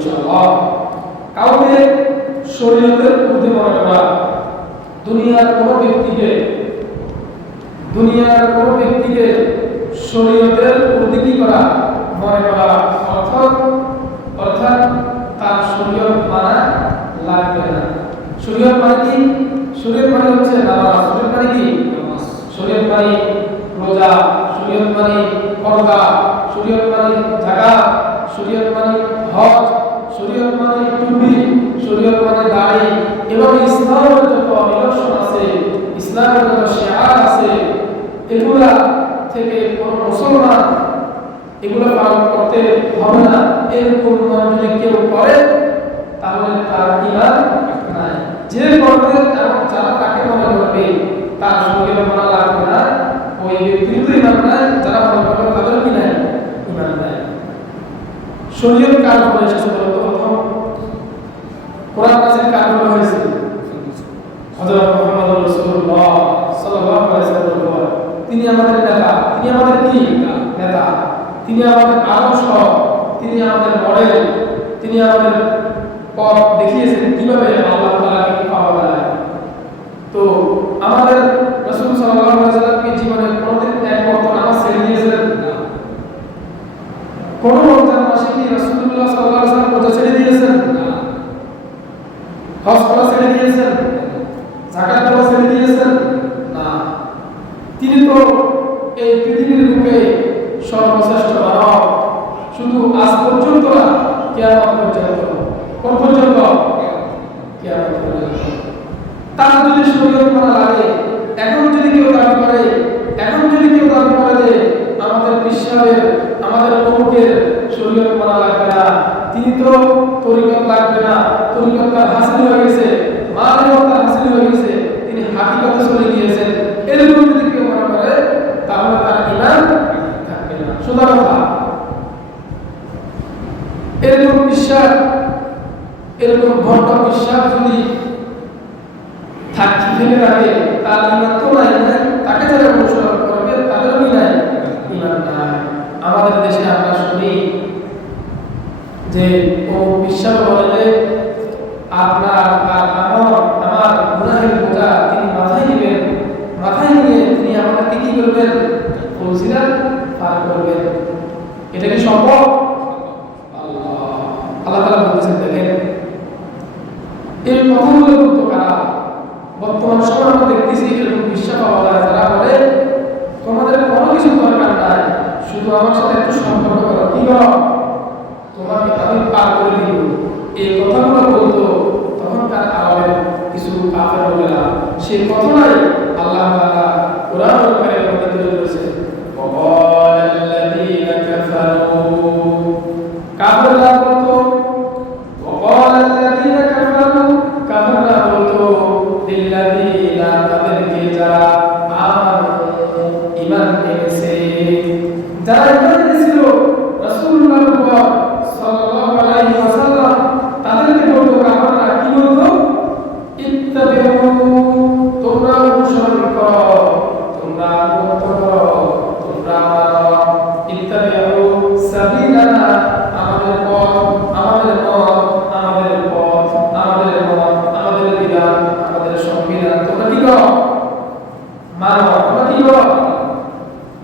ইনশাআল্লাহ। কাউকে শরীয়তের ঊর্ধ্বে মনে করা, দুনিয়ার কোনো ব্যক্তিকে শরীয়তের ঊর্ধ্বে কি করা মনে করা, অর্থাৎ তার শরীয়ত মানা লাগবে না। শরীয়ত মানে কি? শরীয়ত মানে হচ্ছে নামাজ। শরীয়ত মানে কি? শরীয়ত মানে রোজা, শরীয়ত মানে পর্দা, শরীয়ত মানে যাকাত, শরীয়ত মানে হজ, শরীয়ত মানে টুপি, শরীয়ত মানে দাড়ি, এবং ইসলামের যত নিদর্শন আছে, ইসলামের যত শিআর আছে, এগুলা থেকে কোন মুসলমান এগুলো পালন করতে হবে না, এরকম যদি কেউ করে তাহলে তার ঈমান নাই। যে করবে এবং যারা তাকে মনে করবে তার শরীয়ত মানা লাগবে না, ওই ব্যক্তির তো ঈমান নাই, যারা মনে করবে তাদের কি নাই? ঈমান নাই। শরীয়ত কার উপরে এসেছে বলতো? প্রথম কোরআন নাযিল কার উপরে হয়েছে? হযরত মুহাম্মদ রাসূলুল্লাহ সাল্লাল্লাহু আলাইহি ওয়াসাল্লাম। তিনি আমাদের নেতা, তিনি আমাদের কি নেতা, তিনি আমাদের আদর্শ, তিনি আমাদের মডেল, তিনি আমাদের পথ দেখিয়েছেন কিভাবে আল্লাহ তাআলাকে পাওয়া যায়। তো আমাদের রাসূল সাল্লাল্লাহু আলাইহি ওয়াসাল্লামকে জীবনে কোনদিন এক ওয়াক্ত নামাজ ছেড়ে দিয়েছিলেন না। কোন রমজান মাসে কি রাসূলুল্লাহ সাল্লাল্লাহু আলাইহি ওয়াসাল্লাম রোজা ছেড়ে দিয়েছেন? না। হজ করা ছেড়ে দিয়েছেন? যাকাত দেওয়া ছেড়ে দিয়েছেন? না। তিনি তো এই পৃথিবীর বুকে সর্বশ্রেষ্ঠ মানব, শুধু আজ পর্যন্ত না, কিয়ামত পর্যন্ত। কোন পর্যন্ত? কিয়ামত পর্যন্ত। তার যদি শরীয়ত মানা লাগে, এখন যদি কেউ দাবি করে যে আমাদের বিশ্বাসের, আমাদের অমুকের শরীয়ত মানা লাগবে না, তিনি তো তরিকত লাগবে না, তরিকত তার হাসিল হয়ে গেছে, মানবত তার হাসিল হয়ে গেছে, তিনি হাকিকতে চলে গিয়েছেন, এরকম যদি কেউ মনে করে তাহলে তার ঈমান থাকবে না। সোজা কথা। এরকম বিশ্বাস, এরকম ভণ্ড বিশ্বাস যদি থেকে থাকে, তার ঈমান তো নাই, তাকে যারা অনুসরণ করবে তাদের ঈমান নাই। আমাদের দেশে আমরা শুনি যে ও বিশ্বাস বলে যে আপনার আর আমার গুনাহের বোঝা তিনি মাথায় নেবেন, মাথায় নিয়ে তিনি আমাদেরকে কি করবেন? ফজিলত পার করবেন। এটা কি সম্ভব? আল্লাহ তাআলা বলতেছেন, দেখেন এই কথাগুলো বলতো কারা? বর্তমান সময় আমরা দেখতেছি এরকম বিশ্বাস পাওয়া যায় যারা বলে তোমাদের কোনো কিছু দরকার নাই, শুধু আমার সাথে একটু সম্পর্ক করো, কি করো, তোমাকে আমি পার করে দিব। এই কথাগুলো বলতো তখনকার আরবের কিছু কাফের লোকেরা। সেই কথাই আল্লাহ তাআলা কোরআনুল কারীমের মধ্যে তুলে ধরেছেন। ওয়াকালাল্লাযীনা কাফারু, কাফেররা বলতো, ওয়াকালাল্লাযীনা কাফারু, কাফেররা বলতো লিল্লাযীনা, তাদেরকে যারা আমানু, ঈমান এনেছে, যারা ঈমান এনেছিল রাসূলুল্লাহর উপর সাল্লাল্লাহু আলাইহি ওয়াসাল্লাম, তাদেরকে বলতো কাফেররা, কি বলতো? ইত্তাবিউ, তোমরা অনুসরণ করো, তোমরা অনুগত করো, তোমরা মানো। ইত্তাবিউ সাবিলানা, আমাদের পথ, আমাদের মত, আমাদের পথ, আমাদের মত, আমাদের বিধান, আমাদের সংবিধান তোমরা কি করো? মানো। তোমরা কি করো?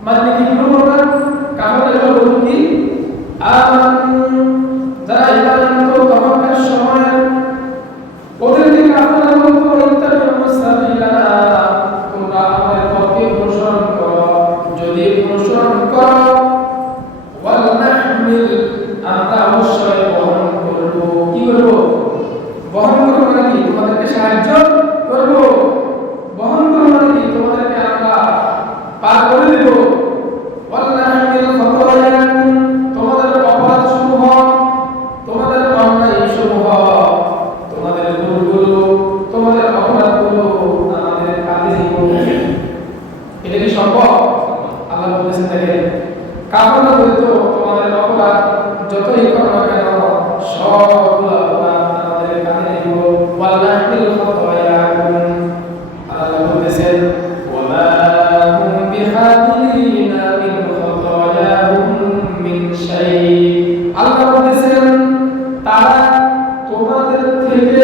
মানে কি করো না? কাফেররা বলতো কি? যারা ঈমান আনতো তখনকার সময় ওদেরকে কাফেররা বলতো ইত্তাবিউ সাবিলানা, তোমরা আমাদের পথকে অনুসরণ করো। যদি অনুসরণ করো, ওয়াল নাহমিল, আমরা অবশ্যই বহন করব। কি করব? বহন করব মানে কি? তোমাদেরকে সাহায্য করব। বহন করব মানে কি? তোমাদেরকে আমরা পার করে দেব। ওয়াল নাহমিল খাতায়াকুম, তোমাদের অপরাধ সমূহ, তোমাদের অন্যায় সমূহ, তোমাদের ভুলগুলো, তোমাদের অপরাধগুলো আমাদের কাঁধে নিব। এটা কি সম্ভব? আল্লাহ বলেছেন, দেখেন কাফেররা বলতো তোমাদের অপরাধ যতই করো না কেন সবগুলো অপরাধ আমাদের কাঁধে নিব। ওয়াল নাহমিল খাতায়াকুম, আল্লাহ বলেছেন ওয়ামা হুম বিহাদিনা মিন খাতায়াহুম মিন শাই, আল্লাহ বলেছেন তারা থেকে